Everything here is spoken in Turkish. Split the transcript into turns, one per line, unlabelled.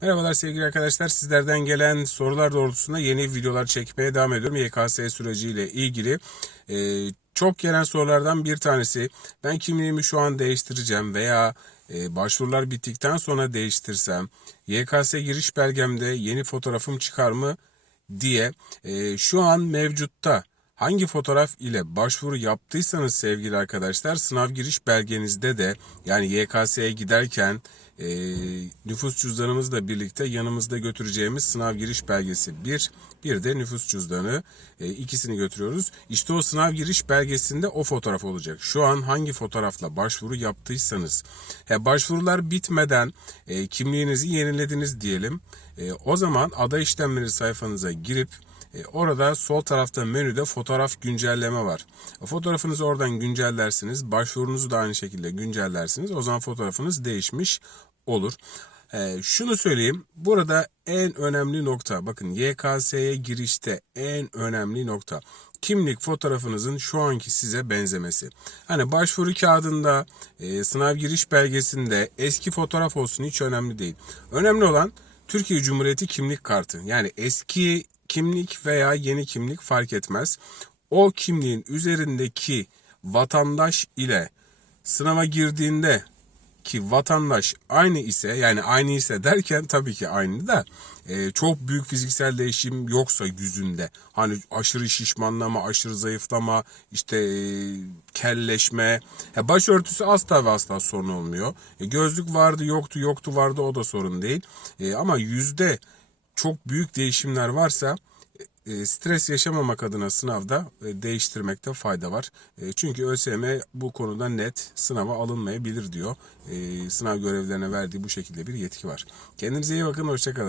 Merhabalar sevgili arkadaşlar. Sizlerden gelen sorular doğrultusunda yeni videolar çekmeye devam ediyorum. YKS süreciyle ilgili. Ee, çok gelen sorulardan bir tanesi. Ben kimliğimi şu an değiştireceğim veya e, başvurular bittikten sonra değiştirsem YKS giriş belgemde yeni fotoğrafım çıkar mı diye e, şu an mevcutta hangi fotoğraf ile başvuru yaptıysanız sevgili arkadaşlar sınav giriş belgenizde de yani YKS'ye giderken e, nüfus cüzdanımızla birlikte yanımızda götüreceğimiz sınav giriş belgesi bir, bir de nüfus cüzdanı e, ikisini götürüyoruz. İşte o sınav giriş belgesinde o fotoğraf olacak. Şu an hangi fotoğrafla başvuru yaptıysanız he, başvurular bitmeden e, kimliğinizi yenilediniz diyelim. E, o zaman aday işlemleri sayfanıza girip Orada sol tarafta menüde fotoğraf güncelleme var. O fotoğrafınızı oradan güncellersiniz. Başvurunuzu da aynı şekilde güncellersiniz. O zaman fotoğrafınız değişmiş olur. Ee, şunu söyleyeyim. Burada en önemli nokta bakın YKS'ye girişte en önemli nokta kimlik fotoğrafınızın şu anki size benzemesi. Hani başvuru kağıdında, e, sınav giriş belgesinde eski fotoğraf olsun hiç önemli değil. Önemli olan Türkiye Cumhuriyeti kimlik kartı. Yani eski kimlik veya yeni kimlik fark etmez. O kimliğin üzerindeki vatandaş ile sınava girdiğinde ki vatandaş aynı ise yani aynı ise derken tabii ki aynı da e, çok büyük fiziksel değişim yoksa yüzünde. Hani aşırı şişmanlama aşırı zayıflama işte e, kelleşme. Ya başörtüsü asla ve asla sorun olmuyor. E, gözlük vardı yoktu yoktu vardı o da sorun değil. E, ama yüzde çok büyük değişimler varsa e, stres yaşamamak adına sınavda e, değiştirmekte fayda var. E, Çünkü ÖSYM bu konuda net sınava alınmayabilir diyor. E, Sınav görevlerine verdiği bu şekilde bir yetki var. Kendinize iyi bakın, hoşçakalın.